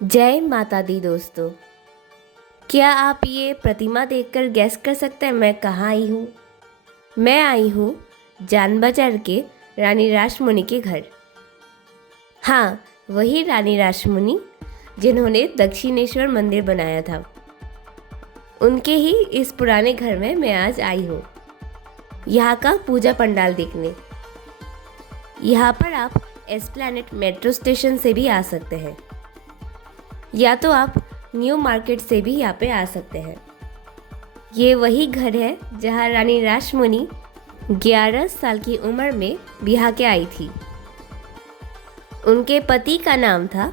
जय माता दी दोस्तों। क्या आप ये प्रतिमा देखकर गैस कर सकते हैं मैं कहाँ आई हूँ? मैं आई हूँ जान बाजार के रानी रासमुनि के घर। हाँ, वही रानी रासमुनि जिन्होंने दक्षिणेश्वर मंदिर बनाया था, उनके ही इस पुराने घर में मैं आज आई हूँ, यहाँ का पूजा पंडाल देखने। यहाँ पर आप एस्प्लैनेड मेट्रो स्टेशन से भी आ सकते हैं, या तो आप न्यू मार्केट से भी यहाँ पे आ सकते हैं। ये वही घर है जहाँ रानी रासमुनि 11 साल की उम्र में ब्याह के आई थी। उनके पति का नाम था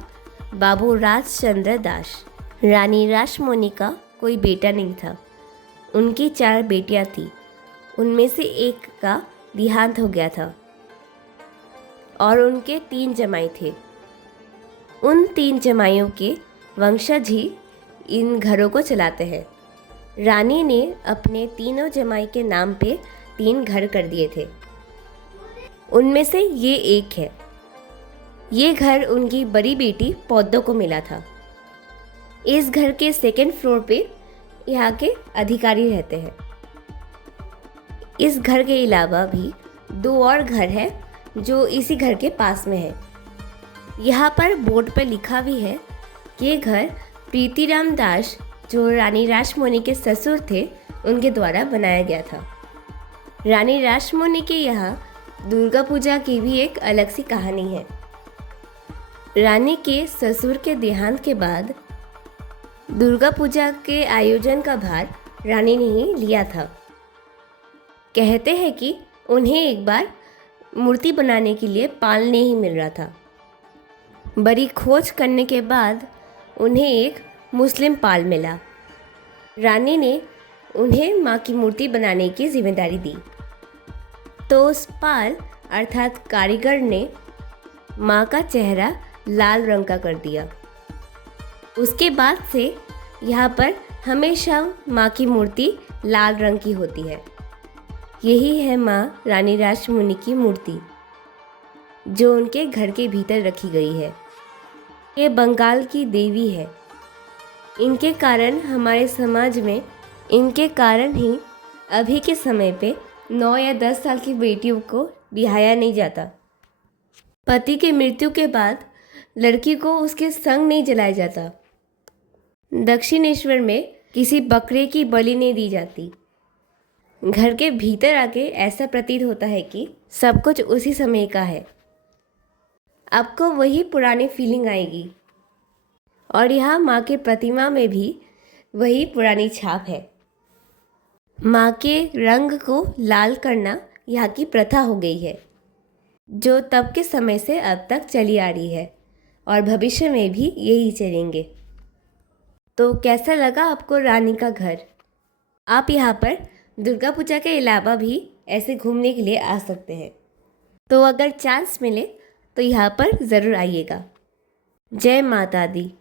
बाबू राजचंद्र दास। रानी रासमुनि का कोई बेटा नहीं था, उनकी 4 बेटियां थीं। उनमें से एक का देहांत हो गया था और उनके 3 जमाई थे। उन 3 जमाइयों के वंशज ही इन घरों को चलाते हैं। रानी ने अपने तीनों जमाई के नाम पे 3 घर कर दिए थे, उनमें से ये एक है। ये घर उनकी बड़ी बेटी पौधों को मिला था। इस घर के 2nd फ्लोर पे यहाँ के अधिकारी रहते हैं। इस घर के अलावा भी 2 और घर हैं जो इसी घर के पास में है। यहाँ पर बोर्ड पर लिखा भी है कि ये घर प्रीतिराम दास, जो रानी रासमुनि के ससुर थे, उनके द्वारा बनाया गया था। रानी रासमुनि के यहाँ दुर्गा पूजा की भी एक अलग सी कहानी है। रानी के ससुर के देहांत के बाद दुर्गा पूजा के आयोजन का भार रानी ने ही लिया था। कहते हैं कि उन्हें एक बार मूर्ति बनाने के लिए पाल नहीं मिल रहा था। बड़ी खोज करने के बाद उन्हें एक मुस्लिम पाल मिला। रानी ने उन्हें माँ की मूर्ति बनाने की जिम्मेदारी दी, तो उस पाल अर्थात कारीगर ने माँ का चेहरा लाल रंग का कर दिया। उसके बाद से यहाँ पर हमेशा माँ की मूर्ति लाल रंग की होती है। यही है माँ रानी रासमुनि की मूर्ति, जो उनके घर के भीतर रखी गई है। ये बंगाल की देवी है। इनके कारण हमारे समाज में, इनके कारण ही अभी के समय पे 9 या 10 साल की बेटियों को ब्याहाया नहीं जाता। पति के मृत्यु के बाद लड़की को उसके संग नहीं जलाया जाता। दक्षिणेश्वर में किसी बकरे की बलि नहीं दी जाती। घर के भीतर आके ऐसा प्रतीत होता है कि सब कुछ उसी समय का है। आपको वही पुरानी फीलिंग आएगी। और यहाँ माँ के प्रतिमा में भी वही पुरानी छाप है। माँ के रंग को लाल करना यहाँ की प्रथा हो गई है, जो तब के समय से अब तक चली आ रही है और भविष्य में भी यही चलेंगे। तो कैसा लगा आपको रानी का घर? आप यहाँ पर दुर्गा पूजा के अलावा भी ऐसे घूमने के लिए आ सकते हैं। तो अगर चांस मिले तो यहाँ पर ज़रूर आइएगा। जय माता दी।